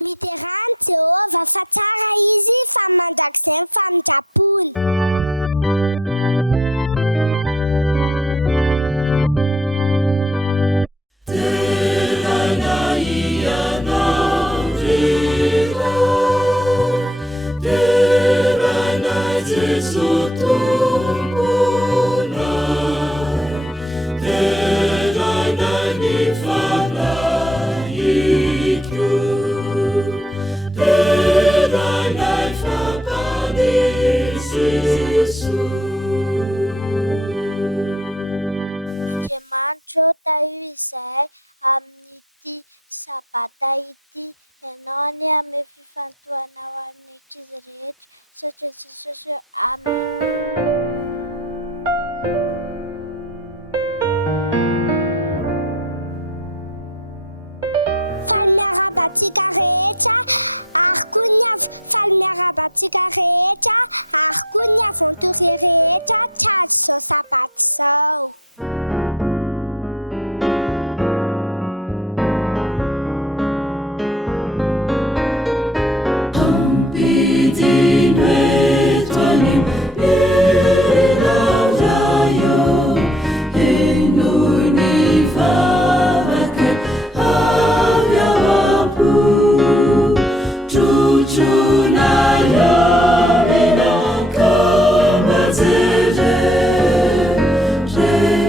Miterany Jehova fa tsara izy fa mandrakizay ny famindrapony. Andriamanitra taio izay amin'ity sabata ity, ianao ny ame fifantohana ho an'ny ankizy rehetra, satria Jesosy eo. Amen. Faly miarabantsika rehetra, ary koa ny faly miarabantsika rehetra, ary koa ny avontory rehetra tsazy izao sabata izao. Jai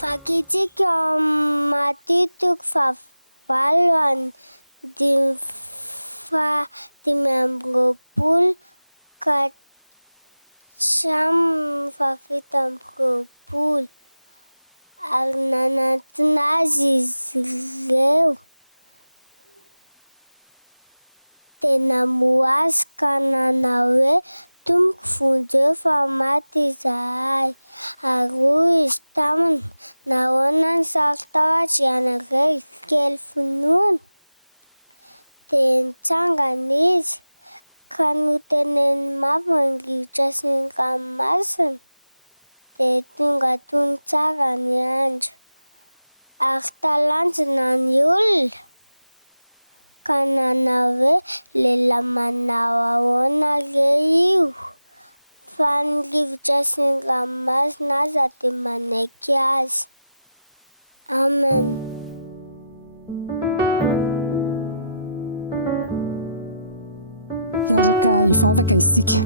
Fakitsika matitoko favalo dimy amby roapolo ka hatramin'ny fafito amby roapolo. Ary nanantona azy izy ireo tena moa azy ka nanao hoe tompoko vonjeo fa maty izahay. Ary hoy izy taminy, nahoana ny saron-tahotra ianareo kely finoana? Dia nitsangana izy ka noteneny mafy ny rivotra sy ny ranomasina dia tonga tony tsara ny andro. Ary talanjona ny olona ka nanao hoe lehilahy manao ahoana re io? Fa ny rivotra sy ny ranomasina aza dia manaiky azy. Amen. Hiaraka hivavaka isika.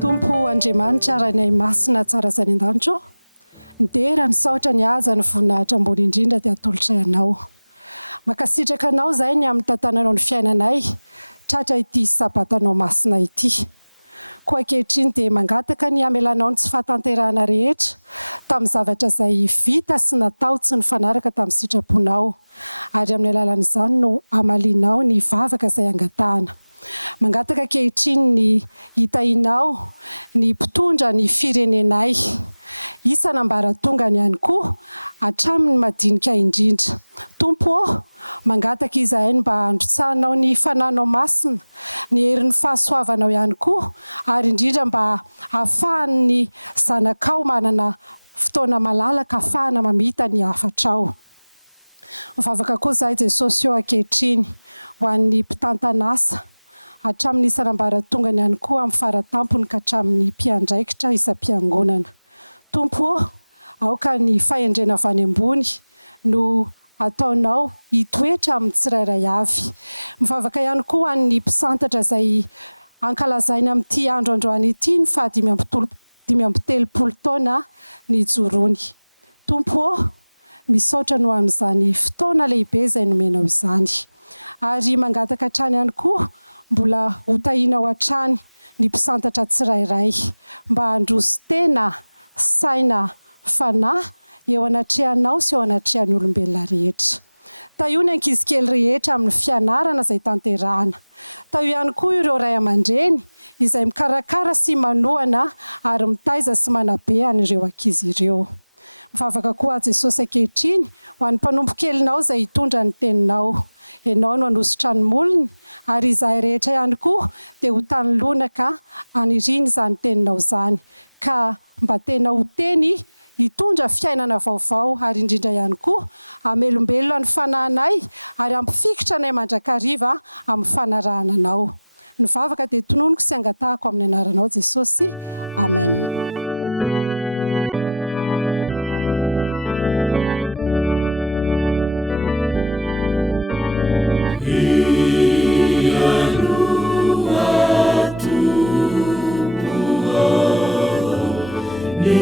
Tompo Andriamanitra ranay masina tsara zany an-danitro, nidera ny saotra ny aza ny voninahitra ambony indrindra dia atolotra ianao. Makasitraka anao zay ny amin'ny tantananao ny fiainanay, tratra ity sabatanao masina ity. Koa ankehitriny dia mangataka ny amelanao ny tsy fahatanterahana rehetra tamin'ny zavatra izay vita sy natao tsy nifanaraka tamin'ny sitraponao. Ary amin'ny alalan'izany no amalinao ny vavaka izay angatahana. Mangataka ankehitriny ny hitahinao ny mpitondra ny firenenay, isan'ambaratongany ihany koa hatramin'ny madinika indrindra. Tompo, mangataka izahay mba handrotsahanao ny fananao masina, ny herin'ny fahasoavanao ihany koa, ary indrindra mba ahafahan'ny zanakao manana fotoana malalaka ahafahana mamita ny hafatrao. Mivavaka koa izahay Jesosy eo ankehitriny ho an'ny mpitantanasa, hatramin'ny isan'ambaratongany ihany koa amin'ny faratampony ka hatramin'ny mpiandraikitra isam-piangonana. Tompo, aoka ny fahendrena avy any ambony no ataonao hitoetra amin'ny tsirairay avy. Mivavaka ihany koa an'ny mpisantatra izay ankalazaina amin'ity andro androany ity ny faha 5 taona ny joroany. Tompo, misaotra no amin'izany fotoana lehibe izay nomenao izany. Ary mangataka hatrany ihany koa mbola hotahinao hatrany ny mpisantatra tsirairay mba handroso tena, saina, fanahy eo anatrehanao sy eo anatrehan'ny olombelona rehetra. Tao ny ankizy kely rehetra amin'ny fianarana izay tanterahana. Tao ihany koa ireo ray aman-dreny izay mikarakara sy manohana ary mitaiza sy manabe an'ireo ankizy ireo. Mivavaka koa Jesosy ankehitriny ho an'ny mpanompo kelinao izay hitondra ny teninao. Ianao no hanositra ny molony, ary izahay rehetra ihany koa dia ho tanolona ka aniriny izany teninao izany. Ka mba tena ho teny hitondra fiainana vaovao, ary indrindra ihany koa hamelombelona ny fanahinay ary hampifikitra anay mandrakariva amin'ny fanarahana anao. Ny vavaka dia tononoko sy angatahako amin'ny anaranao Jesosy. Amen. Ni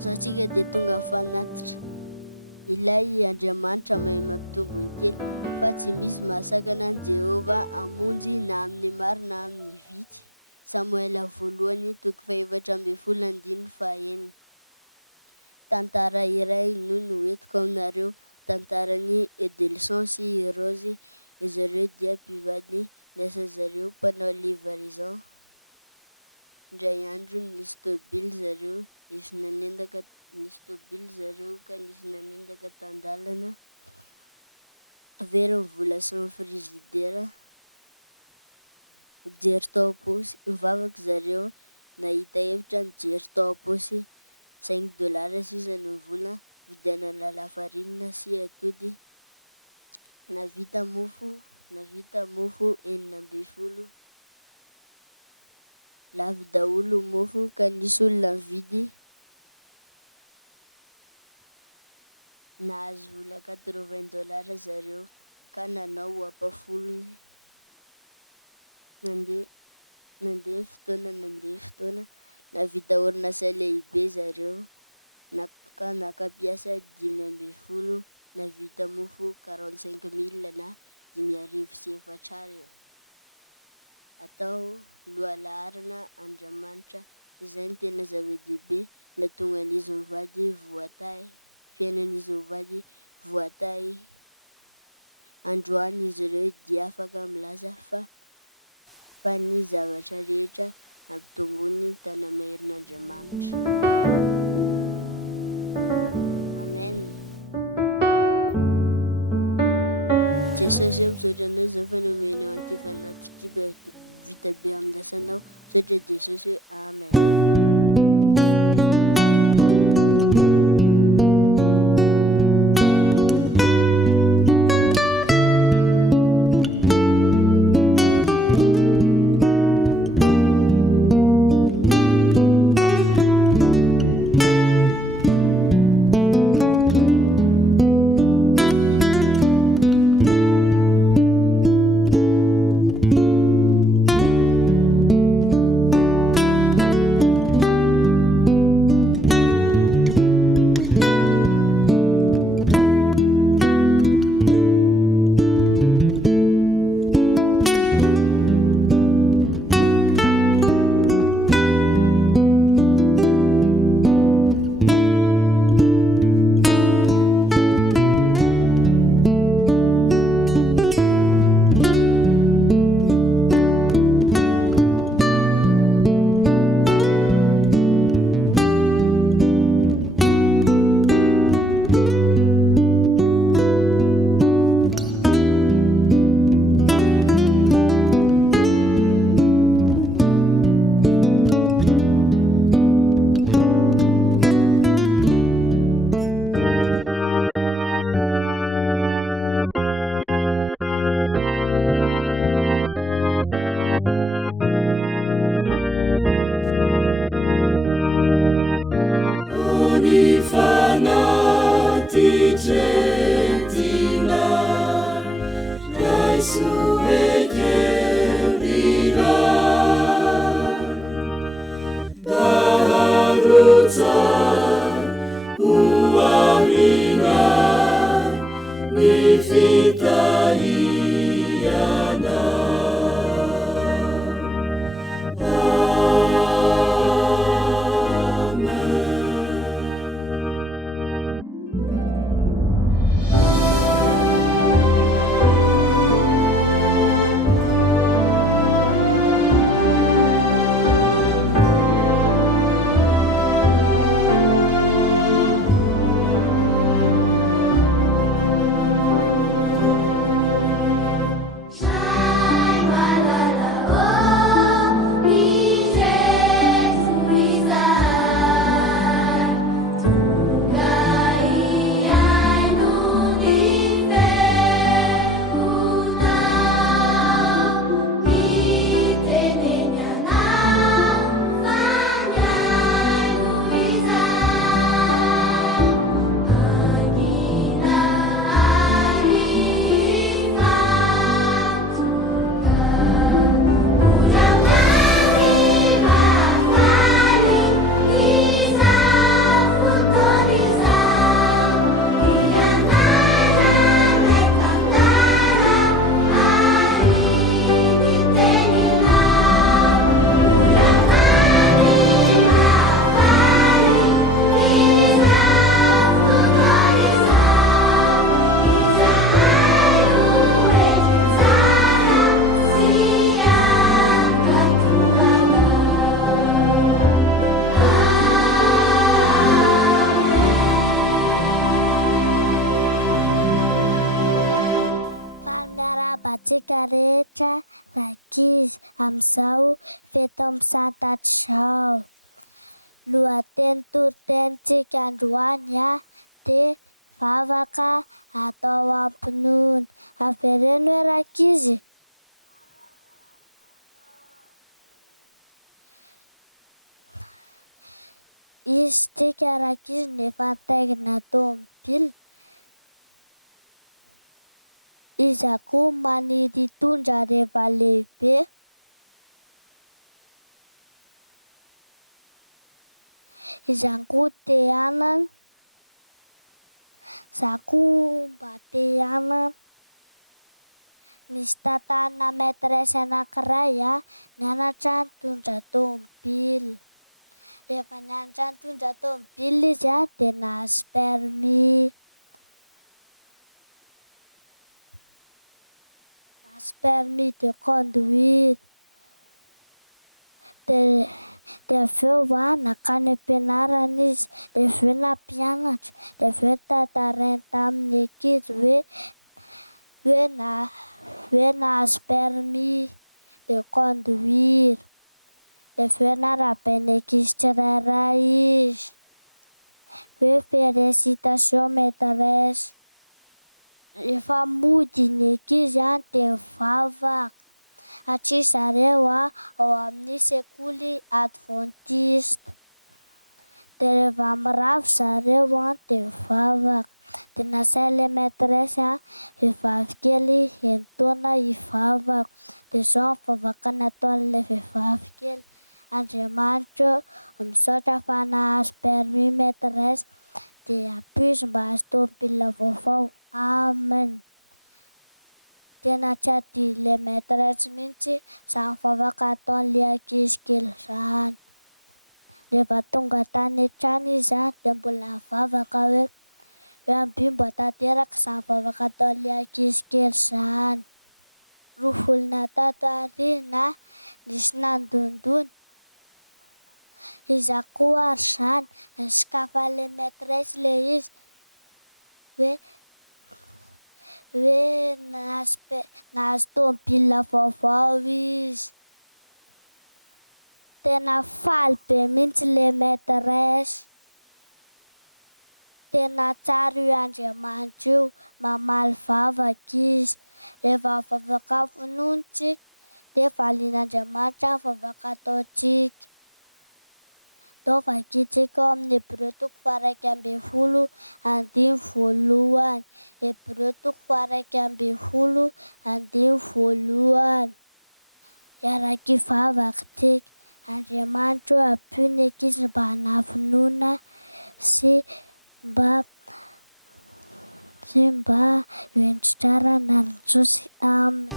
zatsika dia tonga fanatitra. Ilay Andriamanitra mahay mampitombo ny kely, fa tsy misy mahasakana ny Jehovah hamonjy na amin'ny maro na amin'ny vitsy. Samoela voalohany 7:14. Tantara iray no noentiko aminareo, tantaran'ny Edelson sy Rose. Izy ireo dia mpivady, niasa zareo mpanao livraison. Indray andro nisy tôbily zareo, nisy tôbily zareo ka nisy nanendaka tan-dalana. Very vola sy ny frizidera. Jery tao paosy, mivavaka zareo, nahita hevitra nijery tao paosy. $5 sisa ny vola, vidianana lafarinina sy atody. Navita mofo 9:40. Lavy daholo mofo ka nisy olona mividy. Nahazo vola $80 zareo ka nanao ampafolony. Nandeha fotoana. Navita orinasa lehibe zareo ka nakapiasa 5:20. Navita mofo 45,000 na 5,400. Atao lohalaharana Andriamanitra, izay ny tena zava-dehibe. Natonga an'izy mivady voatay, fiainan'izy mivady voatay. Androany izy ireo dia afaka milaza fa ny zavatra rehetra ampitombony tanàmaerin'Andriamanitra. Amen. Jesosy misaotra anao zao fa nomenao an'ity fanatitra ity, vita be amin'ny asanao. Misaotra Jesosy. Amen. Isika rehetra rakizy amin'izao fety misantatra izao. Lohateny toritentsika androany dia vavaka atao ampinono. Avereno hoe rakizy? Izy tika rakizy nefa nitaingina tômôbila. Izy akoho maniry tondra rehefa lehibe. Izy akoho te hanana. Za koa mba te hanana. Nisy tantarina maîtresse anankiray nianatra nitondra tômôbila. Rehefa nianatra nitondra tômôbila izy dia nahazo permis. Nahazo permis de conduire. Dia avy eo nakany am-pianarana izy. Dia avy eo nampianatra. Dia avy eo tantarainy tamin'ny ankizy hoe nahazo permis de conduire. Dia avy eo narabain'ny ankizy tsirairay izy hoe félicitation maîtresse. Rehefa mody ny ankizy dia mivavaka satria zareo ao amin'ny sekoly adventiste. Dia rehefa mirava zareo dia mivavaka. Dia nasain'ilay maîtresse vehivavy kely enitaona hivavaka. Dia izao ny mivavaka nataon'ilay vehivavy kely. Andriamanitra misaotra fa nahazo permis maîtresse dia hampizo mba hahazo tômôbila vaovao. Amen. Tena tsy adin'ilay maîtresse mihitsy izany vavaka ataon'ilay ankizy kely izany. Rehefa tonga tany an-trano izy dia mbola mivavaka hoe ambia tanteraka izany vavaka ataon'ilay ankizy kely izany. Roa volana tato aoriana nisy nandondony. Izy akoho ary izany nisikafan'ilay maîtresse ilay izy hoe nahazo tômôbila vaovao izy. Tena faly be mihitsy ilay maîtresse. Tena tsara io Andriamanitra io, mamaly vavaka izy. Rehefa mivavaka finoana isika dia valian'Andriamanitra ny vavaka ataontsika. Izao vakintsika ao amin'ny Hébreu 1:12. Hébreu 1:12. Iaraky vavaka tsika. Andriamanitra ampio ny ankizy mba hanafinoana sy mba hiendry tsara anarany Jesosy. Amen.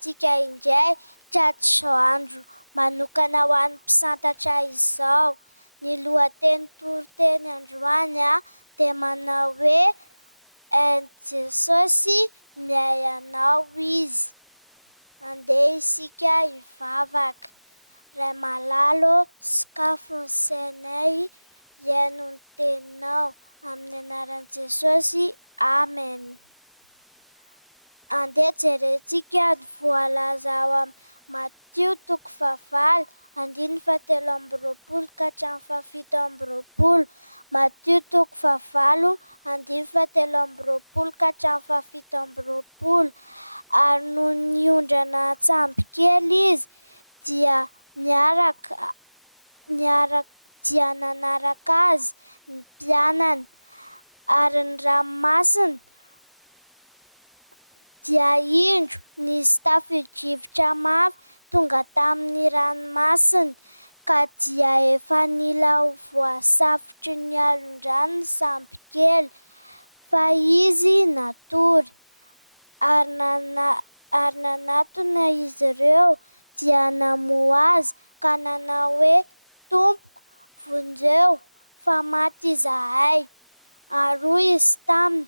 Tsika indray traty izao andro manokana ho an'ny mpisantatra izao. Ny lohateny toriteny androany dia manao hoe hain'i Jesosy miay anao izy. Andeha isika hivavaka. Ray malalo sokafony sainay hiaino ny teninao. Amin'ny anaran'i Jesosy. Amen. Andeha jerentsika ny voalaza ao amin'ny Matthieu 9:17-20. Matthieu 9:17-20. Ary no niondrana atsamby kely izy dia nanaraka azy ny mpianany. Ary ny ranomasina dia indro nisy tafio-drivotra mafy tonga tamin'ny ranomasina, ka dia efa nila ho voasafotry ny alon-drano ny samby kely, fa izy natory ary nanatona izy ireo dia namoha azy ka nanao hoe: "Tompoko, vonjeo, fa maty izahay." Ary hoy izy taminy: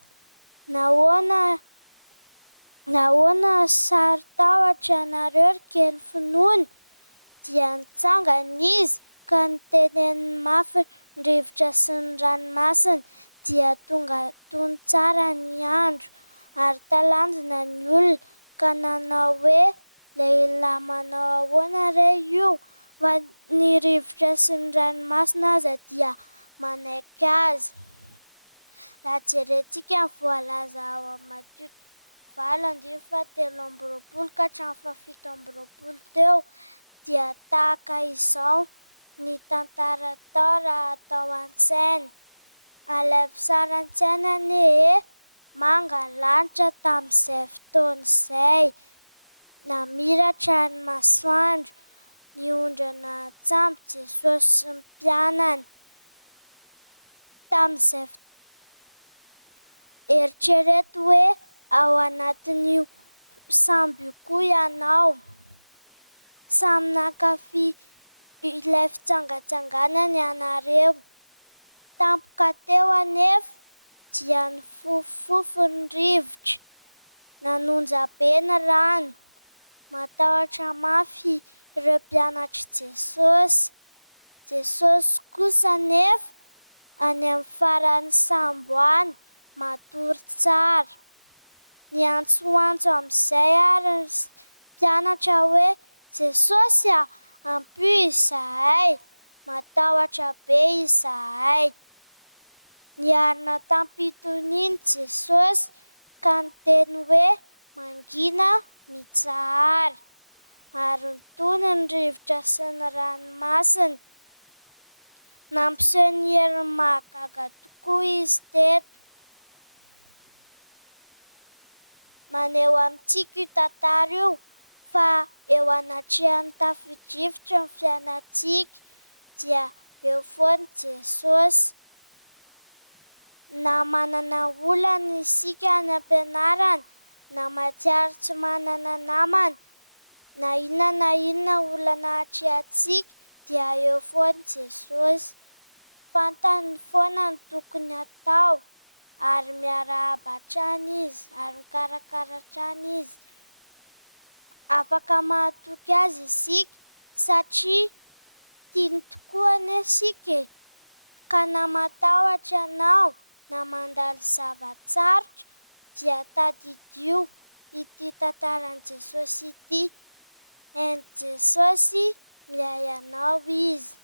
"Nahoana sary-tahotra nareo ry kely finoana?" Dia nitsangana izy ka niteneny mafy ny rivotra sy ny ranomasina, dia tonga tony tsara ny andro ary talanjona ny olona, ka nanao hoe: "Lehilahy manao ahoana re io? Fa ny rivotra sy ny ranomasina aza dia manaiky azy." Raha jerentsika ny voalaza ao amin'ny Matio 7:13-17 ka hatramin'ny 17 teo, dia tahaka izao ny tantara tao raha atao an-tsaina: "Alaivo sara an-tsaina anie e! Manga ny lanitra tamin'izay fotoana izay, namiratra ny masoandro, ny ondrana atsamby Jesosy sy ny mpianany. Tamin'izay eritrereto hoe ao anatin'io sambo io koa ianao, samy nankafy ilay fitsangatsanganana ianareo. Tampoka teo anefa dia nifofofofo ny rivotra, nanonja be ny rano, matahotra mafy ireo mpianatra Jesosy. Jesosy kosa anefa any amin'ny faran'ny sambo any, matory tsara. Niantsoantso amin'izay ary ny mpianatra hoe: "Jesosy a, ampio izahay, matahotra be izahay." Niarina tampitony iny Jesosy ka niteny hoe: "Mangina, mitsahara." Ary nitony ny rivotra sy ny ranomasina. Nampiseho ny heriny mahagaga tokoa izy teto. Maneho amintsika io tantara io fa eo anatrehan'ny tafio-drivotra ny fiainantsika, dia eo foana Jesosy. Na manana olana isika any am-pianarana, na matsiaro tsy manana namana, na inona olana hatrehantsika, dia eo foana Jesosy. Fantany foana ny tokony atao, ary miarahaba hatrany izy, ary mikarakara hatrany izy. Afaka mahatoky azy isika satria tiany tokoa anie isika e. Ka na matahotra ianao na mandalo zava-tsarotra, dia tadidio ity tantaran'i Jesosy ity. Hain'i Jesosy miay anao izy.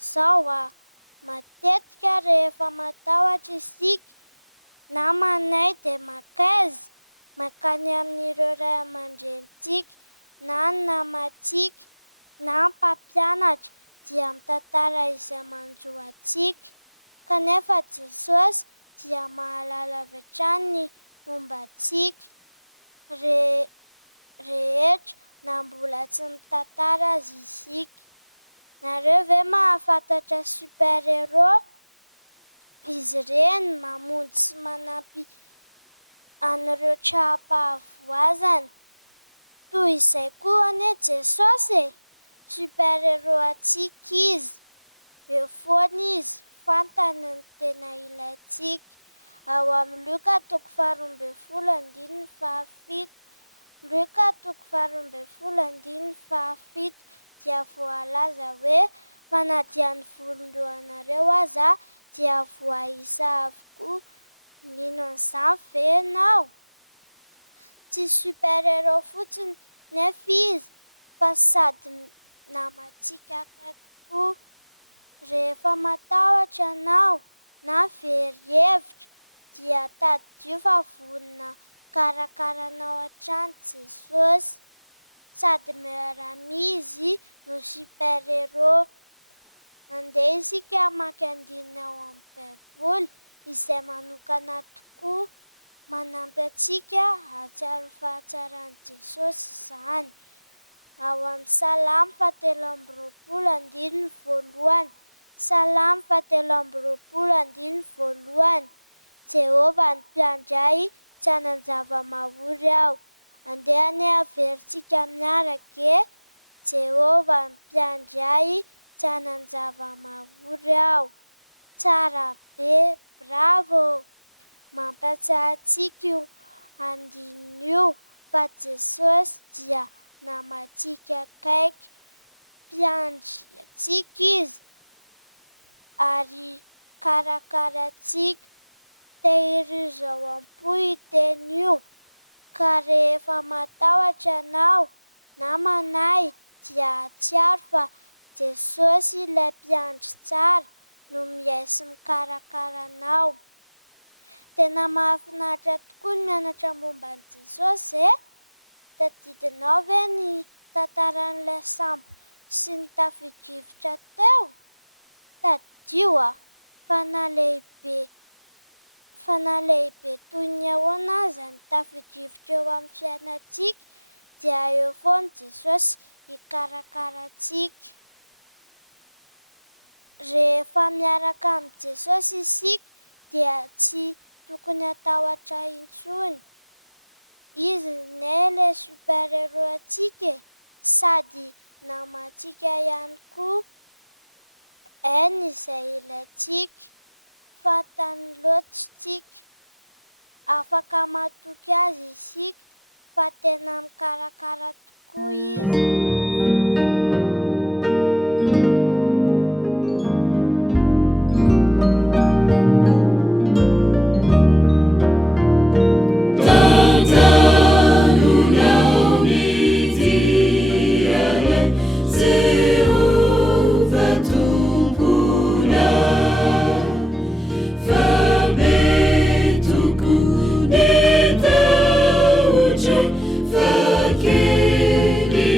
Izao matetika rehefa matahotra isika, na manay dia makaiza mankany amin'ireo ray aman-drenitsika, na ny namantsika, na ny mpampianatra, dia mitantara izay manjo antsika. Kanefa Jesosy dia mahalala avy hatrany ny momba antsika rehetra, na mbola tsy mitantara azy isika. Nareo ve mahafantatra super-héros? Izy ireny mamonjy sy manampy an'ireo trahampahavoazana. Toy izay koa anie Jesosy e, super-héros antsika izy. Eo foana izy, fantany ny tena ilaintsika. Ao amin'ny Luka 12:17, Luka 12:17 dia voalaza hoe: "Fa na dia ny volon-dohanareo aza dia voaisa avokoa. Mino an'izany ve ianao?" Tsy super-héros fotsiny nefa izy, fa sady namantsika akaiky koa. Rehefa matahotra ianao na very hevitra, dia tadidio fa vonona karakaranao hatrany Jesosy. Sady miara-mia izy no super-héros. Andeha isika hamaky andininy ao amin'ny Baiboly izay manokana tokoa. manampy antsika hatsiaro fahatsaran'i Jesosy izany. Ao amin'ny Salamo 73:1, Salamo 73:1, Jehova ny mpiandray, tsy hanan-java-mahaory aho. Andehany averintsika miaraka e. Jehova ny mpiandray, tsy hanan-java-mahaory aho. Tsara be, bravo! Mampatsiahy antsika io andinina io fa Jesosy dia namantsika akaiky, mpiandry antsika izy ary karakara antsika. Tehirizo ao am-po iteny io, ka rehefa matahotra ianao namanay dia hatsiaro fa Jesosy ilay mpiandry tsara no mihay sy mikarakara anao. Tena mahafinaritra tokoa ny mianatra momba an'i Jesosy e. Tadidinao ve ny tantaran'ilay sambo sy ny tafio-drivotra teo? Taddio a! Fa nalehibe toy ny ahoana aza ny tafio-drivotra eo amin'ny fiainantsika dia eo foana Jesosy hikarakara antsika. Rehefa miaraka amin'ny Jesosy isika dia tsy tokony hatahotra intsony. Izy ne ilay super-héros antsika e, sady namantsika ihany koa. Hainy izay ilaintsika, fantany loatra isika, afaka matoky azy isika fa tena mikarakara tokoa izy. Fakiri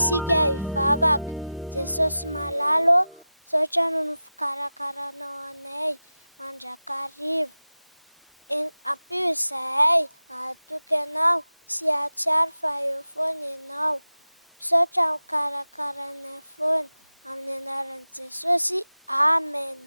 isika hivavaka. Jesosy malalo, saotra noho ny fikarakaranao anay mandrakariva. Ampio izahay, ahatoky anao, tsy hatsiaro fa eo foana ianao. Misaotra mikarakara anay foana. Amin'ny anaran'i Jesosy, amen.